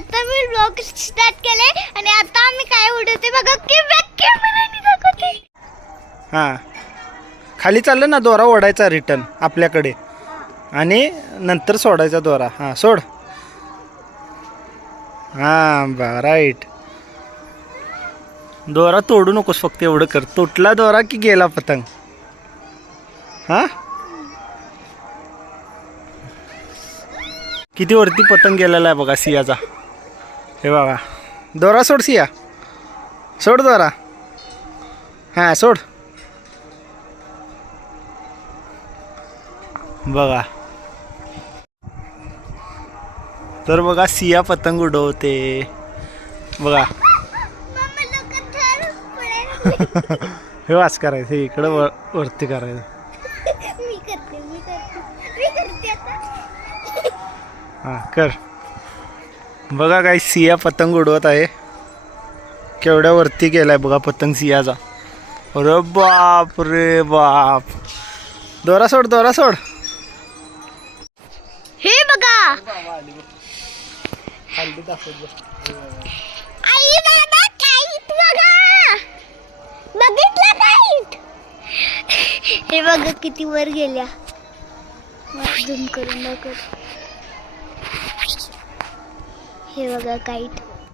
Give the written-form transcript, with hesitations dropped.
आता मी blog start केले आणि आता आम्ही काय उडवते बघा की बॅक कॅमेराने दाखवते. हां खाली चाललं ना दोरा ओढायचा रिटर्न आपल्याकडे आणि नंतर सोडायचा दोरा. हां सोड. हां राईट. दोरा तोडू नकोस फक्त एवढं कर. तुटला दोरा की गेला पतंग. हां किती वरती पतंग गेलेला आहे बघा सियाचा. हे बघा दोरा सोड सिया. सोड दोरा. हां सोड. बघा तर बघा सिया पतंग उडवते बघा. हे वाच करायचं इकडं वरती करायचं. मी करते आता. हां कर. बघा काही सिया पतंग उडवत आहे. केवढ्या वरती गेलाय बघा पतंग सियाचा. अरे बाप रे बाप. दोरा सोड दोरा सोड. हे बघा आई बाबा काईट बघा. बघितलं काईट. हे बघा किती वर गेल्या. झूम करून दाखव. हे बघा काईट.